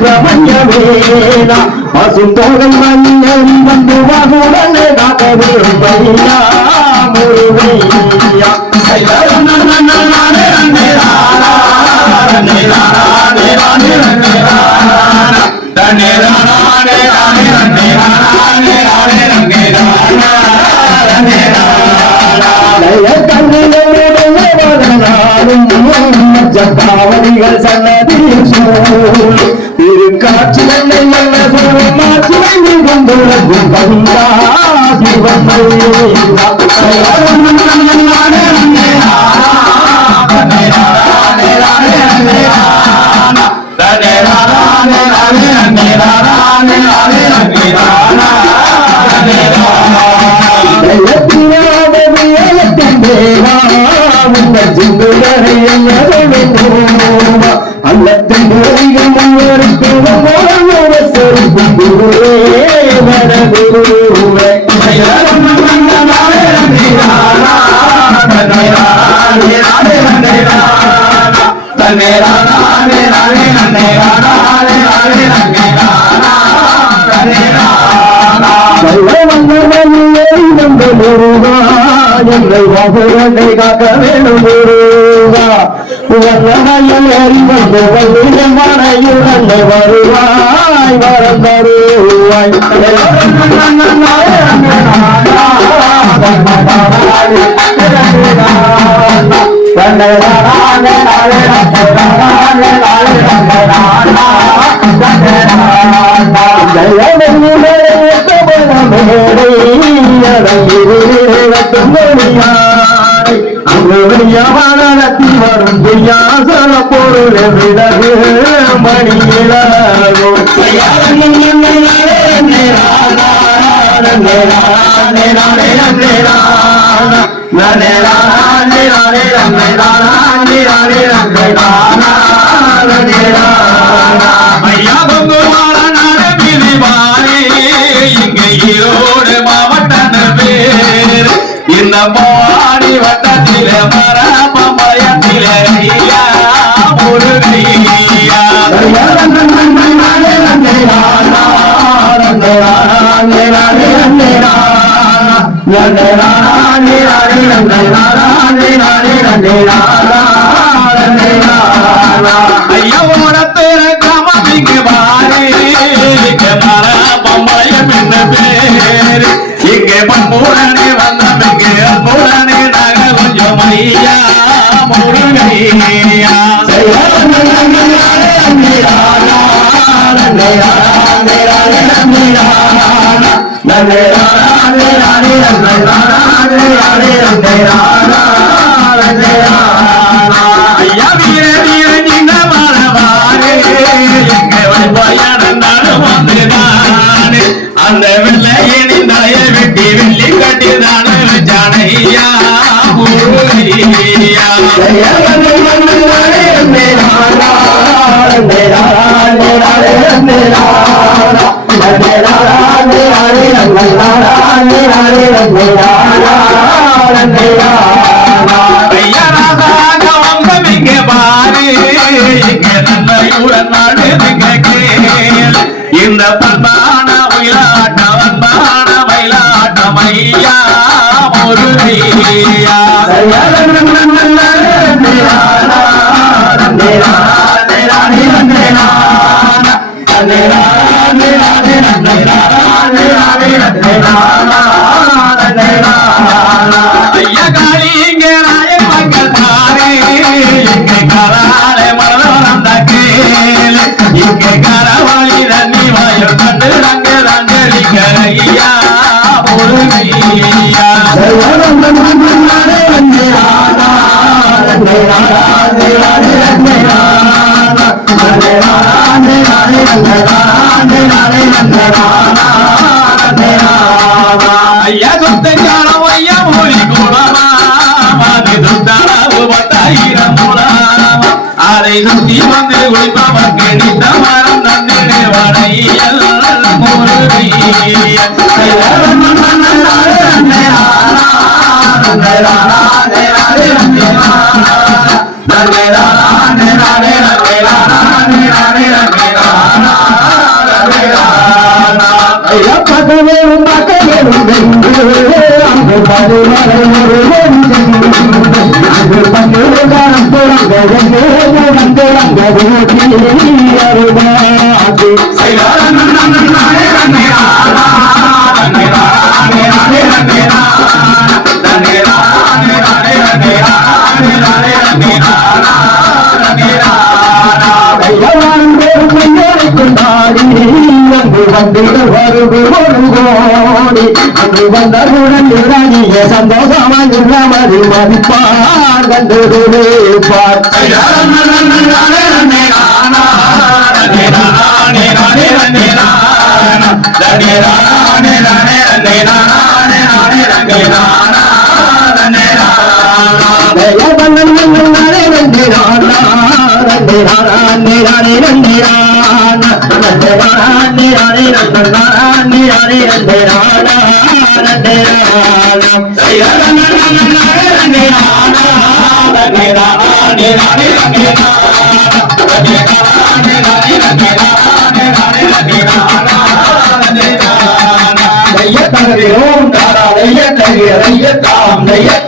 ప్రపంచమేన పసుతోగం మన్యం బంధువా కూడా కాకవే మురువైనా நல்ல கண்ணிகளுடைய வளனாலும் காவலிகள் சன்னதியில் சூழ் திரு காட்சி என்னை நல்ல சொல்லும் மாற்றி வந்து கொண்டுள்ளதும் கந்தா சிவன் அல்லத்தின் மொழிகள் முன்னோருக்கு வரகுருவே என்னை வாசகனை காக்க வேண்டும் முருகா என்னை வருவாய் வரம் தருவாய். அங்கவனியவானத்தில் வரும் துயாசன பொருள் விடகு மணியிலாகும் நேரா இந்த பாடி வட்டத்தில மர பம்பயத்தில ஐயா முருகையா ஐயா உனத்துல கிராமம் பாரு. என்ன అన్నయ్యా మౌరమయ్యా రాధే రాధే రాధే రాధే రాధే இந்த பண்பான மயிலாட்டம் வன்பான மயிலாட்டம் ஐயா கரவாளி தண்ணி வாயில் கண்டு ரங்க ரங்கலிங்க ஐயா முருகையா ஐயா சொத்தக்காரம் ஐயா மொழி குணமா தளவு பத்தாயிரம் மூலம் அதை சுத்தி வந்து குளிப்பவர்க்கு நித்த மரம் தந்திடு வடையல் ஐயா Say, அங்கு வந்திட வருது ஒரு கோடி அங்கு வந்தவுடன் இறங்கிய சந்தோஷமாக நமது மதிப்பார் கண்டு பார். தையத்தகரியோம் தாரா ஐயத்தாம் தையத்தாம் தையத்த